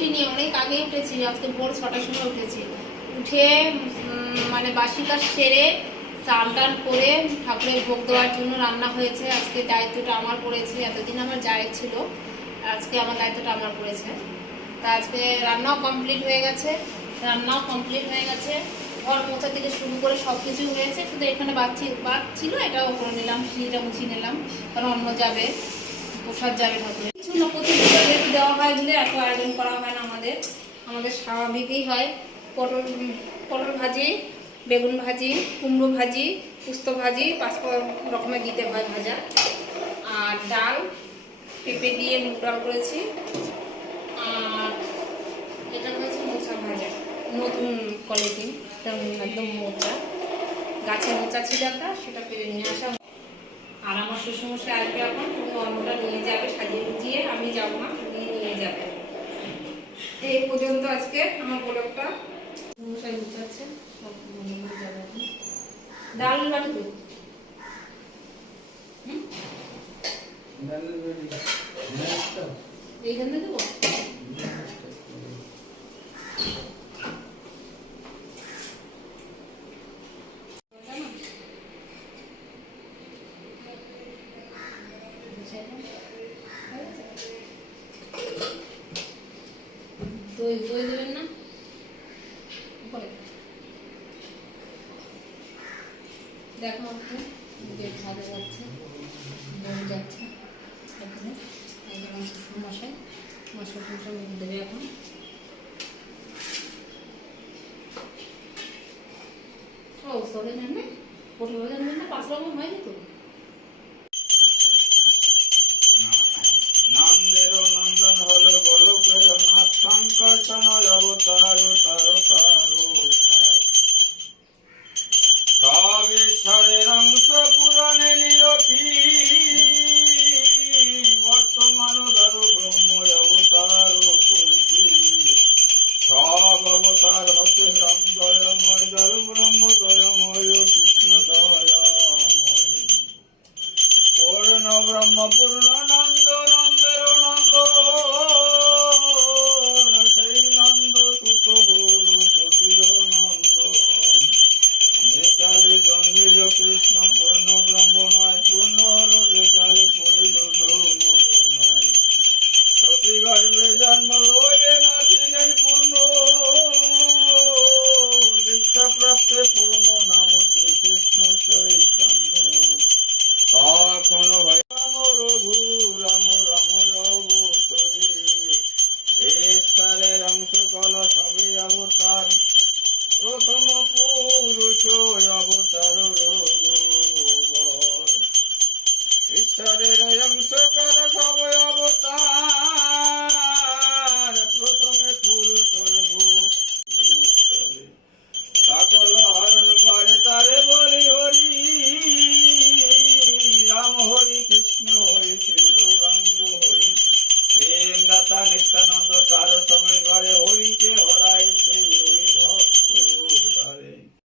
উঠিনি অনেক আগে উঠেছি, আজকে ভোর ছটার সময় উঠেছি। উঠে মানে বাসি কাজ সেরে চান টান করে ঠাকুরের ভোগ দেওয়ার জন্য রান্না হয়েছে। আজকে দায়িত্বটা আমার পড়েছে, এতদিন আমার জায়ের ছিল আজকে আমার দায়িত্বটা আমার পড়েছে। তা আজকে রান্নাও কমপ্লিট হয়ে গেছে, রান্নাও কমপ্লিট হয়ে গেছে। ঘর মোচা থেকে শুরু করে সব কিছু হয়েছে, শুধু এখানে বাচ্চি বাদ ছিল এটাও করে নিলাম, সিঁড়িটা মুছিয়ে নিলাম, কারণ অন্য যাবে। প্রসাদ যাবে ঠাকুরের কিছু না প্রতিদিন যেহেতু দেওয়া হয় বলে এত আয়োজন করা হয় না আমাদের। আমাদের স্বাভাবিকই হয়। পটল পটল ভাজি, বেগুন ভাজি, কুমড়ো ভাজি, পুস্ত ভাজি, পাঁচ রকমের দিতে হয় ভাজা। আর ডাল, পেঁপে দিয়ে মুগ ডাল করেছি। আর এটা হয়েছে মোচা ভাজা। নতুন কোয়ালিটি, একদম মোচা। গাছের মোচা ছিল সেটা পেরে নিয়ে আসা শ্বশুরমশাই আসবে এখন তুমি অন্নটা নিয়ে যাবে সাজিয়ে গুজিয়ে আমি যাব না তুমি নিয়ে যাবে। এই পর্যন্ত আজকে আমার ব্লগটা। মশাই গুছাচ্ছে। ডাল বাটি এইখান থেকে দেবো দই দই দেবেন না? দেখো আপনি যে ভালো যাচ্ছে, দই যাচ্ছে এখানে। যে আমার শ্বশুর মশাই আমার শ্বশুর মুখ দেবে এখন ও সরে নেন না পটল ভাজা নেন না? পাঁচ রকম হয়নি তো? সংকর্ষণ অবতার তার তার। সব ঈশ্বরের অংশ কৃষ্ণ পূর্ণ ব্রহ্ম নয়, পূর্ণ হল কালে পড়িল নয়। সতী গর্ভে জন্ম লয়ে নাচিলেন পূর্ণ দীক্ষা প্রাপ্তে পূর্ণ নাম শ্রীকৃষ্ণ চৈতন্য। কখনো হয় রাম রঘু, রাম রাম অবতরে। ঈশ্বরের অংশ কল সবে অবতার। প্রথম পৌরুষ ঈশ্বরের অংশ কর অবতার। প্রথমে সকল হরণ করে তারে বলি হরি। রাম হরি, কৃষ্ণ হরি, শ্রী গৌরাঙ্গ হরি। প্রেম দাতা নিত্যানন্দ তার সময় ঘরে হরিকে হর